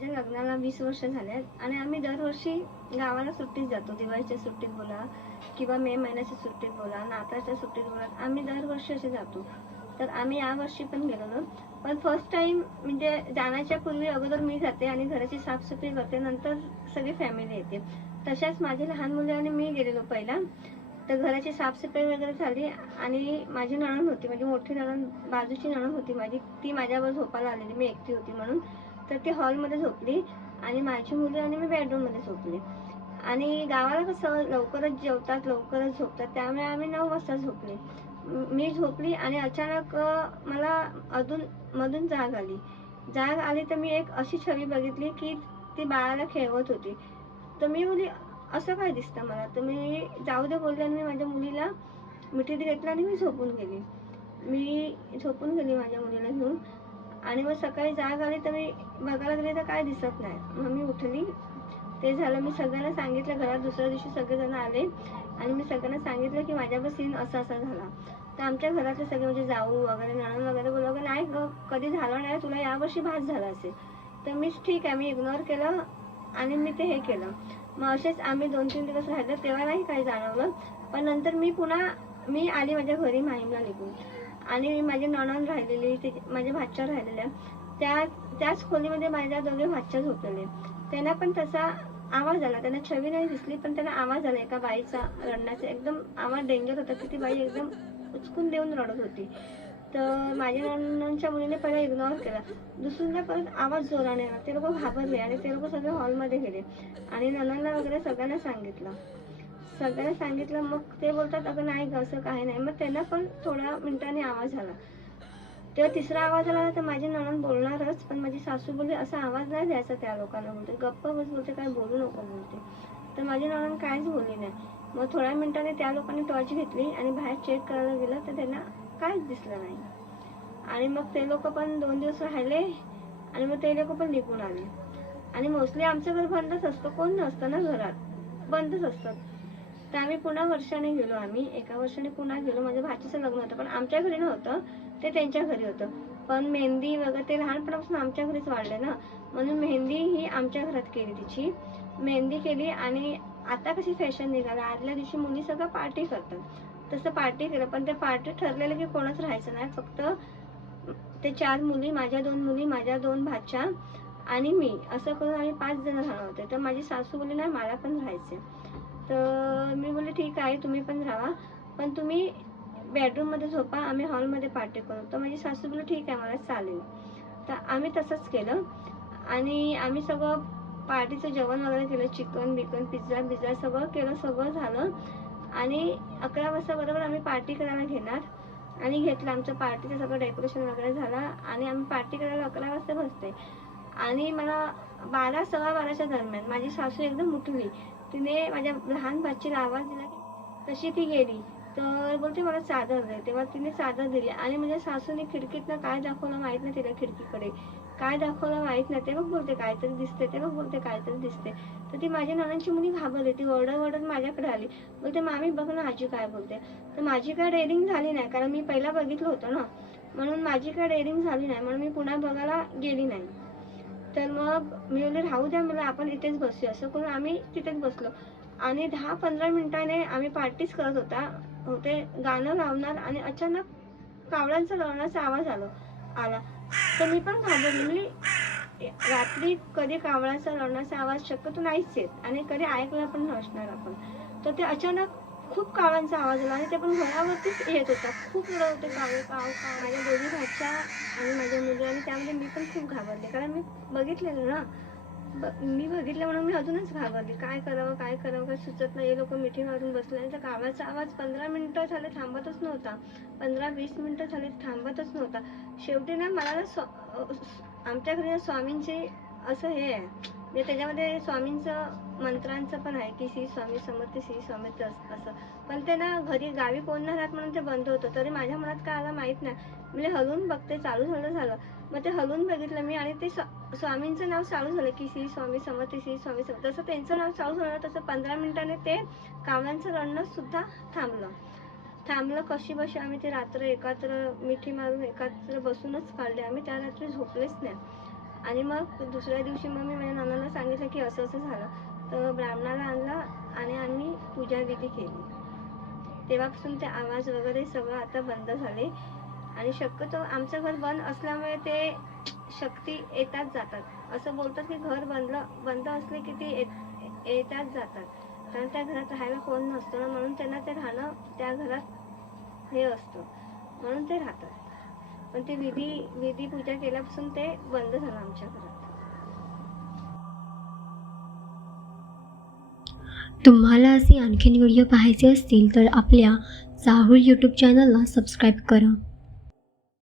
माझ्या लग्नाला वीस वर्ष झाल्यात आणि आम्ही दरवर्षी गावाला सुट्टीत जातो. दिवाळीच्या सुट्टीत बोला किंवा मे महिन्याच्या सुट्टीत बोला नाताळच्या सुट्टीत बोला. आम्ही दरवर्षी असे जातो. तर आम्ही यावर्षी पण गेलेलो. पण फर्स्ट टाइम म्हणजे जाण्याच्या पूर्वी अगोदर मी जाते आणि घराची साफसफाई करते. नंतर सगळी फॅमिली येते. तशाच माझी लहान मुले आणि मी गेलेलो पहिला. तर घराची साफसफाई वगैरे झाली आणि माझी नणंद होती. म्हणजे मोठी नणंद बाजूची नणंद होती माझी. ती माझ्यावर झोपायला आलेली. मी एकटी होती म्हणून. तर ती हॉलमध्ये झोपली आणि माझी मुली आणि मी बेडरूममध्ये झोपले. आणि गावाला कसं लवकरच जेवतात लवकरच झोपतात त्यामुळे आम्ही नऊ वाजता झोपले. मी झोपली आणि अचानक मला अधून मधून जाग आली. जाग आली तर मी एक अशी छवी बघितली की ती बाळाला खेळवत होती. तर मी मुली असं काय दिसतं मला? तर मी जाऊ दे बोलले आणि मी माझ्या मुलीला मिठीत घेतलं आणि मी झोपून गेली. मी झोपून गेली माझ्या मुलीला घेऊन. आणि मग सकाळी जाग आली तर मी बघायला गेले तर काय दिसत नाही. मग मी उठली. ते झालं मी सगळ्यांना सांगितलं घरात दुसऱ्या दिवशी सगळेजण आले. आणि मी सगळ्यांना सांगितलं की माझ्यावर सीन असा असा झाला. तर आमच्या घरातले सगळे म्हणजे जाऊ वगैरे नणन वगैरे बोलव नाही ग कधी झालं नाही तुला यावर्षी भास झाला असेल. तर मी ठीक आहे मी इग्नोर केलं आणि मी ते हे केलं. मग असेच आम्ही दोन तीन दिवस राहिलो तेव्हा नाही काही जाणवलं. पण नंतर मी पुन्हा मी आली माझ्या घरी माहीमला निघून. आणि माझी नणंद राहिलेली ते माझ्या भाच्या राहिलेल्या त्या त्याच खोलीमध्ये माझ्या दोघे भाच्या झोपलेले त्यांना पण तसा आवाज आला. त्यांना छवी नाही दिसली पण त्यांना आवाज आला. एका बाईचा रडण्याचा एकदम आवाज डेंजर होता की ती बाई एकदम उचकून देऊन रडत होती. तर माझ्या नंदच्या मुलीने पहिला इग्नोर केला. दुसऱ्यांदा परत आवाज जोराने आला. ते लोक घाबरले आणि ते लोक सगळे हॉलमध्ये गेले. आणि नंदांना वगैरे सगळ्यांना सांगितलं. सगळ्यांना सांगितलं मग ते बोलतात अगं नाही गं असं काही नाही. मग त्यांना पण थोड्या मिनिटांनी आवाज आला. तेव्हा तिसरा आवाज आला तर माझी नणंद बोलणारच पण माझी सासू बोलली असा आवाज नाही द्यायचा त्या लोकांना बोलते. गप्प बस बोलते काय बोलू नको बोलते. तर माझी नणंद काहीच बोलली नाही. मग थोड्या मिनिटांनी त्या लोकांनी टॉर्च घेतली आणि बाहेर चेक करायला गेलं तर त्यांना काहीच दिसलं नाही. आणि मग ते लोक पण दोन दिवस राहिले आणि मग ते लोक पण निघून आले. आणि मोस्टली आमचं घर बंदच असतं. कोण नसतं ना घरात. बंदच असतात तर आम्ही पुन्हा वर्षाने गेलो. आम्ही एका वर्षाने पुन्हा गेलो. माझ्या भाचीचं लग्न होतं पण आमच्या घरी नव्हतं. ते त्यांच्या घरी होतं. पण मेहंदी वगैरे ते लहानपणापासून आमच्या घरीच वाढले ना. म्हणून मेहंदी ही आमच्या घरात केली तिची. मेहंदी केली आणि आता कशी फॅशन निघाला. आदल्या दिवशी मुली सगळं पार्टी करतात. तसं पार्टी केलं पण ते पार्टी ठरलेलं की कोणच राहायचं नाही. फक्त ते चार मुली माझ्या दोन मुली माझ्या दोन भाच्या आणि मी. असं करून आम्ही पाच जण राहणार होते. तर माझी सासू बोलली नाही मला पण राहायचे तर मी बोलले ठीक आहे तुम्ही पण राहा. पण तुम्ही बेडरूममध्ये झोपा आम्ही हॉलमध्ये पार्टी करू. तर माझी सासू बोलू ठीक आहे मला चालेल. तर आम्ही तसंच केलं. आणि आम्ही सगळं पार्टीचं जेवण वगैरे केलं चिकन बिकन पिझ्झा बिझ्झा सगळं केलं सगळं झालं. आणि अकरा वाजता बरोबर आम्ही पार्टी करायला घेणार. आणि घेतलं आमचं पार्टीचं सगळं डेकोरेशन वगैरे झालं. आणि आम्ही पार्टी करायला अकरा वाजता बसते आणि मला बारा सव्वा बाराच्या दरम्यान माझी सासू एकदम उठली. तिने माझ्या लहान बच्चीला आवाज दिला की तशी ती गेली? तर बोलते मला चादर दे. तेव्हा तिने चादर दिली आणि माझ्या सासूने खिडकीतनं काय दाखवलं माहीत नाही तिला खिडकीकडे. काय दाखवलं माहीत नाही. ते बघ बोलते काहीतरी दिसते ते बघ बोलते काहीतरी दिसते तर ती माझ्या नानांची मुली घाबरली. ती ओरडत ओरडत माझ्याकडे आली. बोलते मामी बघ ना आजी काय बोलते. तर माझी काय डेअरिंग झाली नाही कारण मी पहिला बघितलं होतं ना. म्हणून माझी काय डेअरिंग झाली नाही. म्हणून मी पुन्हा बघायला गेली नाही. तर मग मी म्हणलं राहू द्या मला आपण इथेच बसूया. असं करून आम्ही तिथेच बसलो. आणि दहा पंधरा मिनिटाने आम्ही पार्टीच करत होता. होते गाणं लावणार आणि अचानक कावळ्यांचा लढण्याचा आवाज आलो आला. तर मी पण घाबरली. मी रात्री कधी कावळ्याचा लढण्याचा आवाज शक्यतो नाहीच येत आणि कधी ऐकला पण नसणार आपण. तर ते अचानक खूप कावांचा आवाज आला आणि ते पण घरावरतीच येत होता. खूप रडत होते काव काव काव. माझ्या दोन्ही भाच्या आणि माझ्या मुली आणि त्यामध्ये मी पण खूप घाबरले. कारण मी बघितलेलं ना. ब- मी बघितलं म्हणून मी अजूनच घाबरली. काय करावं काय करावं काय सुचत नाही. हे लोक मिठी मारून बसले आणि त्या कावाचा आवाज पंधरा मिनटं झाले थांबतच नव्हता. पंधरा वीस मिनटं झाले थांबतच नव्हता. शेवटी ना मला ना स्व- आमच्या घरी स्वामींचे असं हे आहे. म्हणजे त्याच्यामध्ये स्वामींचं मंत्रांचं पण आहे की श्री स्वामी समर्थ श्री स्वामी असं. पण ते ना घरी गावी कोण नाही राहत म्हणून ते बंद होतं. तरी माझ्या मनात काय आलं माहीत नाही. म्हणजे हलवून बघते चालू झालं झालं. मग ते हलवून बघितलं मी आणि ते स्वामींचं नाव चालू झालं की श्री स्वामी समर्थ श्री स्वामी समर्थ. तसं त्यांचं नाव चालू झालं तसं पंधरा मिनिटाने ते कावळ्यांचं रडणं सुद्धा थांबलं. थांबलं कशी बशी आम्ही ते रात्र एकत्र मिठी मारून एकत्र बसूनच काढले. आम्ही त्या रात्री झोपलेच नाही. आणि मग दुसऱ्या दिवशी मग मी माझ्या नानाला सांगितलं की असं असं झालं. तर ब्राह्मणाला आणलं आणि आम्ही पूजाविधी केली. तेव्हापासून ते आवाज वगैरे सगळं आता बंद झाले. आणि शक्यतो आमचं घर बंद असल्यामुळे ते शक्ती येतात जातात. असं बोलतात की घर बंद बंद असले की ते येत- येतात जातात. कारण त्या घरात राहायला कोण नसतो ना म्हणून त्यांना ते राहणं त्या घरात हे असतं. म्हणून ते राहतात. पण ते विधी विधी पूजा केल्यापासून ते बंद झालं आमच्या घरात तुम्हाला असे आणखीन व्हिडिओ पाहायचे असतील तर आपल्या चाहूल यूट्यूब चॅनलला सबस्क्राईब करा.